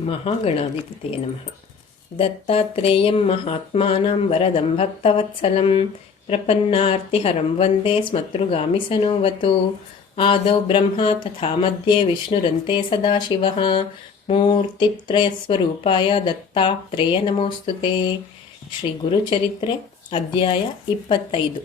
ಮಹಾಗಣಾಧಿಪತಿಯ ನಮಃ. ದತ್ತಾತ್ರೇಯಂ ಮಹಾತ್ಮಾನಂ ವರದಂ ಭಕ್ತವತ್ಸಲಂ. ಪ್ರಪನ್ನಾರ್ತಿಹರಂ ವಂದೇ ಸ್ಮತೃಗಾಮಿ ಸನೋವತು. ಆದೌ ಬ್ರಹ್ಮ ತಥಾ ಮಧ್ಯೆ ವಿಷ್ಣುರಂತೆ ಸದಾಶಿವಃ. ಮೂರ್ತಿತ್ರಯಸ್ವರೂಪಾಯ ದತ್ತಾತ್ರೇಯ ನಮೋಸ್ತುತೆ. ಶ್ರೀ ಗುರುಚರಿತ್ರೆ ಅಧ್ಯಾಯ ಇಪ್ಪತ್ತೈದು.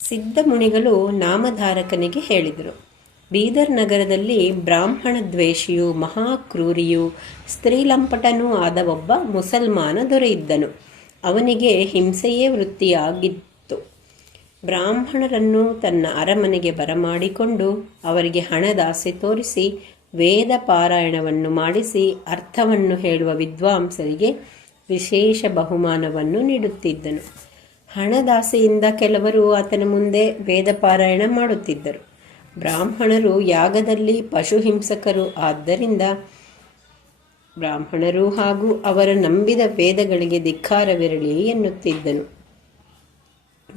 ಸಿದ್ಧಮುನಿಗಳು ನಾಮಧಾರಕನಿಗೆ ಹೇಳಿದರು. ಬೀದರ್ ನಗರದಲ್ಲಿ ಬ್ರಾಹ್ಮಣ ದ್ವೇಷಿಯು, ಮಹಾಕ್ರೂರಿಯು, ಸ್ತ್ರೀಲಂಪಟನೂ ಆದ ಒಬ್ಬ ಮುಸಲ್ಮಾನ ದೊರೆಯಿದ್ದನು. ಅವನಿಗೆ ಹಿಂಸೆಯೇ ವೃತ್ತಿಯಾಗಿತ್ತು. ಬ್ರಾಹ್ಮಣರನ್ನು ತನ್ನ ಅರಮನೆಗೆ ಬರಮಾಡಿಕೊಂಡು ಅವರಿಗೆ ಹಣದಾಸೆ ತೋರಿಸಿ, ವೇದ ಪಾರಾಯಣವನ್ನು ಮಾಡಿಸಿ, ಅರ್ಥವನ್ನು ಹೇಳುವ ವಿದ್ವಾಂಸರಿಗೆ ವಿಶೇಷ ಬಹುಮಾನವನ್ನು ನೀಡುತ್ತಿದ್ದನು. ಹಣದಾಸೆಯಿಂದ ಕೆಲವರು ಆತನ ಮುಂದೆ ವೇದ ಪಾರಾಯಣ ಮಾಡುತ್ತಿದ್ದರು. ಬ್ರಾಹ್ಮಣರು ಯಾಗದಲ್ಲಿ ಪಶು ಹಿಂಸಕರು ಆದ್ದರಿಂದ ಬ್ರಾಹ್ಮಣರು ಹಾಗೂ ಅವರ ನಂಬಿದ ವೇದಗಳಿಗೆ ಧಿಕ್ಕಾರವಿರಲಿ ಎನ್ನುತ್ತಿದ್ದನು.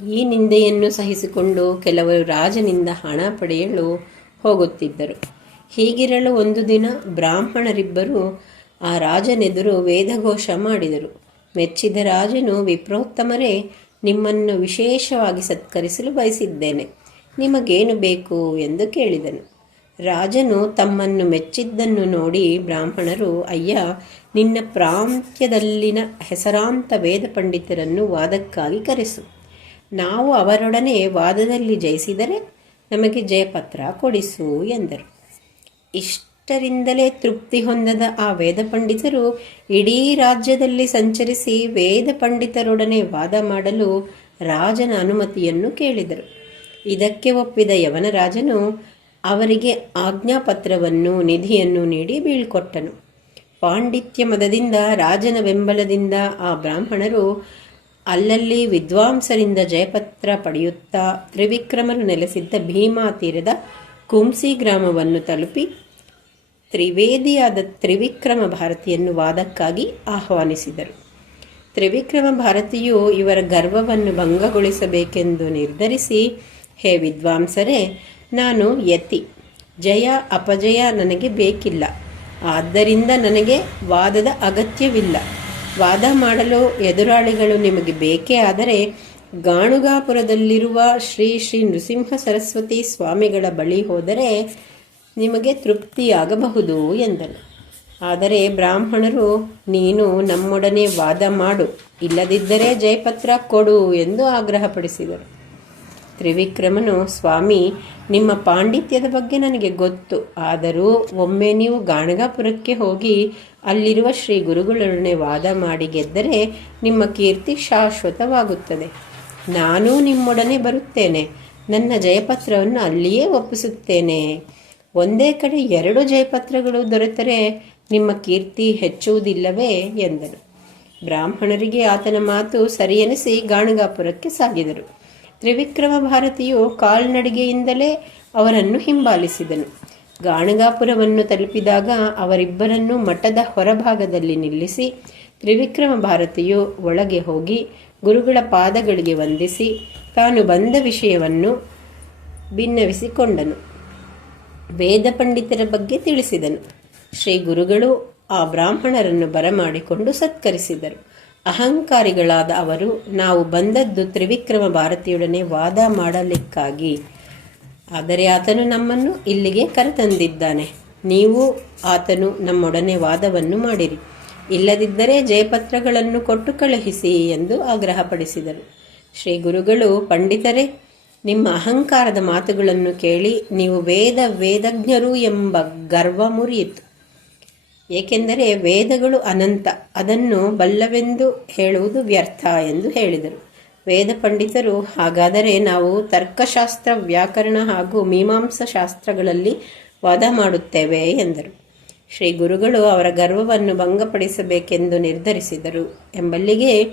ಈ ನಿಂದೆಯನ್ನು ಸಹಿಸಿಕೊಂಡು ಕೆಲವರು ರಾಜನಿಂದ ಹಣ ಪಡೆಯಲು ಹೋಗುತ್ತಿದ್ದರು. ಹೀಗಿರಲು ಒಂದು ದಿನ ಬ್ರಾಹ್ಮಣರಿಬ್ಬರು ಆ ರಾಜನೆದುರು ವೇದಘೋಷ ಮಾಡಿದರು. ಮೆಚ್ಚಿದ ರಾಜನು ವಿಪ್ರೋತ್ತಮರೇ, ನಿಮ್ಮನ್ನು ವಿಶೇಷವಾಗಿ ಸತ್ಕರಿಸಲು ಬಯಸಿದ್ದೇನೆ. ನಿಮಗೇನು ಬೇಕು ಎಂದು ಕೇಳಿದನು. ರಾಜನು ತಮ್ಮನ್ನು ಮೆಚ್ಚಿದ್ದನ್ನು ನೋಡಿ ಬ್ರಾಹ್ಮಣರು, ಅಯ್ಯ, ನಿನ್ನ ಪ್ರಾಂತ್ಯದಲ್ಲಿನ ಹೆಸರಾಂತ ವೇದ ಪಂಡಿತರನ್ನು ವಾದಕ್ಕಾಗಿ ಕರೆಸು. ನಾವು ಅವರೊಡನೆ ವಾದದಲ್ಲಿ ಜಯಿಸಿದರೆ ನಮಗೆ ಜಯಪತ್ರ ಕೊಡಿಸು ಎಂದರು. ಇಷ್ಟರಿಂದಲೇ ತೃಪ್ತಿ ಹೊಂದದ ಆ ವೇದ ಪಂಡಿತರು ಇಡೀ ರಾಜ್ಯದಲ್ಲಿ ಸಂಚರಿಸಿ ವೇದ ಪಂಡಿತರೊಡನೆ ವಾದ ಮಾಡಲು ರಾಜನ ಅನುಮತಿಯನ್ನು ಕೇಳಿದರು. ಇದಕ್ಕೆ ಒಪ್ಪಿದ ಯವನರಾಜನು ಅವರಿಗೆ ಆಜ್ಞಾಪತ್ರವನ್ನು, ನಿಧಿಯನ್ನು ನೀಡಿ ಬೀಳ್ಕೊಟ್ಟನು. ಪಾಂಡಿತ್ಯ ಮದದಿಂದ, ರಾಜನ ಬೆಂಬಲದಿಂದ ಆ ಬ್ರಾಹ್ಮಣರು ಅಲ್ಲಲ್ಲಿ ವಿದ್ವಾಂಸರಿಂದ ಜಯಪತ್ರ ಪಡೆಯುತ್ತಾ ತ್ರಿವಿಕ್ರಮರು ನೆಲೆಸಿದ್ದ ಭೀಮಾ ತೀರದ ಕುಂಸಿ ಗ್ರಾಮವನ್ನು ತಲುಪಿ ತ್ರಿವೇದಿಯಾದ ತ್ರಿವಿಕ್ರಮ ಭಾರತಿಯನ್ನು ವಾದಕ್ಕಾಗಿ ಆಹ್ವಾನಿಸಿದರು. ತ್ರಿವಿಕ್ರಮ ಭಾರತಿಯು ಇವರ ಗರ್ವವನ್ನು ಭಂಗಗೊಳಿಸಬೇಕೆಂದು ನಿರ್ಧರಿಸಿ ಹೇ ವಿದ್ವಾಂಸರೇ, ನಾನು ಯತಿ. ಜಯ ಅಪಜಯ ನನಗೆ ಬೇಕಿಲ್ಲ. ಆದ್ದರಿಂದ ನನಗೆ ವಾದದ ಅಗತ್ಯವಿಲ್ಲ. ವಾದ ಮಾಡಲು ಎದುರಾಳಿಗಳು ನಿಮಗೆ ಬೇಕೇ ಆದರೆ, ಗಾಣುಗಾಪುರದಲ್ಲಿರುವ ಶ್ರೀ ಶ್ರೀ ನೃಸಿಂಹ ಸರಸ್ವತಿ ಸ್ವಾಮಿಗಳ ಬಳಿ ಹೋದರೆ ನಿಮಗೆ ತೃಪ್ತಿಯಾಗಬಹುದು ಎಂದನು. ಆದರೆ ಬ್ರಾಹ್ಮಣರು, ನೀನು ನಮ್ಮೊಡನೆ ವಾದ ಮಾಡು. ಇಲ್ಲದಿದ್ದರೆ ಜಯಪತ್ರ ಕೊಡು ಎಂದು ಆಗ್ರಹಪಡಿಸಿದರು. ತ್ರಿವಿಕ್ರಮನು, ಸ್ವಾಮಿ, ನಿಮ್ಮ ಪಾಂಡಿತ್ಯದ ಬಗ್ಗೆ ನನಗೆ ಗೊತ್ತು. ಆದರೂ ಒಮ್ಮೆ ನೀವು ಗಾಣಗಾಪುರಕ್ಕೆ ಹೋಗಿ ಅಲ್ಲಿರುವ ಶ್ರೀ ಗುರುಗಳೊಡನೆ ವಾದ ಮಾಡಿ ಗೆದ್ದರೆ ನಿಮ್ಮ ಕೀರ್ತಿ ಶಾಶ್ವತವಾಗುತ್ತದೆ. ನಾನೂ ನಿಮ್ಮೊಡನೆ ಬರುತ್ತೇನೆ. ನನ್ನ ಜಯಪತ್ರವನ್ನು ಅಲ್ಲಿಯೇ ಒಪ್ಪಿಸುತ್ತೇನೆ. ಒಂದೇ ಕಡೆ ಎರಡು ಜಯಪತ್ರಗಳು ದೊರೆತರೆ ನಿಮ್ಮ ಕೀರ್ತಿ ಹೆಚ್ಚುವುದಿಲ್ಲವೇ? ಎಂದರು ಬ್ರಾಹ್ಮಣರಿಗೆ ಆತನ ಮಾತು ಸರಿಯೆನಿಸಿ ಗಾಣಗಾಪುರಕ್ಕೆ ಸಾಗಿದರು. ತ್ರಿವಿಕ್ರಮ ಭಾರತಿಯು ಕಾಲ್ನಡಿಗೆಯಿಂದಲೇ ಅವರನ್ನು ಹಿಂಬಾಲಿಸಿದನು. ಗಾಣಗಾಪುರವನ್ನು ತಲುಪಿದಾಗ ಅವರಿಬ್ಬರನ್ನು ಮಠದ ಹೊರಭಾಗದಲ್ಲಿ ನಿಲ್ಲಿಸಿ ತ್ರಿವಿಕ್ರಮ ಭಾರತಿಯು ಒಳಗೆ ಹೋಗಿ ಗುರುಗಳ ಪಾದಗಳಿಗೆ ವಂದಿಸಿ ತಾನು ಬಂದ ವಿಷಯವನ್ನು ಭಿನ್ನವಿಸಿಕೊಂಡನು ವೇದ ಪಂಡಿತರ ಬಗ್ಗೆ ತಿಳಿಸಿದನು. ಶ್ರೀ ಗುರುಗಳು ಆ ಬ್ರಾಹ್ಮಣರನ್ನು ಬರಮಾಡಿಕೊಂಡು ಸತ್ಕರಿಸಿದರು. ಅಹಂಕಾರಿಗಳಾದ ಅವರು, ನಾವು ಬಂದದ್ದು ತ್ರಿವಿಕ್ರಮ ಭಾರತಿಯೊಡನೆ ವಾದ ಮಾಡಲಿಕ್ಕಾಗಿ. ಆದರೆ ಆತನು ನಮ್ಮನ್ನು ಇಲ್ಲಿಗೆ ಕರೆತಂದಿದ್ದಾನೆ. ನೀವು ಆತನು ನಮ್ಮೊಡನೆ ವಾದವನ್ನು ಮಾಡಿರಿ. ಇಲ್ಲದಿದ್ದರೆ ಜಯಪತ್ರಗಳನ್ನು ಕೊಟ್ಟು ಕಳುಹಿಸಿ ಎಂದು ಆಗ್ರಹಪಡಿಸಿದರು. ಶ್ರೀ ಗುರುಗಳು, ಪಂಡಿತರೇ, ನಿಮ್ಮ ಅಹಂಕಾರದ ಮಾತುಗಳನ್ನು ಕೇಳಿ ನೀವು ವೇದ ವೇದಜ್ಞರು ಎಂಬ ಗರ್ವ ಮುರಿಯಿತು. ಏಕೆಂದರೆ ವೇದಗಳು ಅನಂತ, ಅದನ್ನು ಬಲ್ಲವೆಂದು ಹೇಳುವುದು ವ್ಯರ್ಥ ಎಂದು ಹೇಳಿದರು. ವೇದ ಪಂಡಿತರು, ಹಾಗಾದರೆ ನಾವು ತರ್ಕಶಾಸ್ತ್ರ ವ್ಯಾಕರಣ ಹಾಗೂ ಮೀಮಾಂಸಾ ಶಾಸ್ತ್ರಗಳಲ್ಲಿ ವಾದ ಮಾಡುತ್ತೇವೆ ಎಂದರು. ಶ್ರೀ ಗುರುಗಳು ಅವರ ಗರ್ವವನ್ನು ಭಂಗಪಡಿಸಬೇಕೆಂದು ನಿರ್ಧರಿಸಿದರು. ಎಂಬಲ್ಲಿಗೆ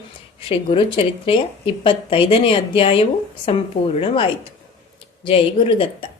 ಶ್ರೀ ಗುರುಚರಿತ್ರೆಯ ಇಪ್ಪತ್ತೈದನೇ ಅಧ್ಯಾಯವು ಸಂಪೂರ್ಣವಾಯಿತು. ಜೈ ಗುರುದತ್ತ.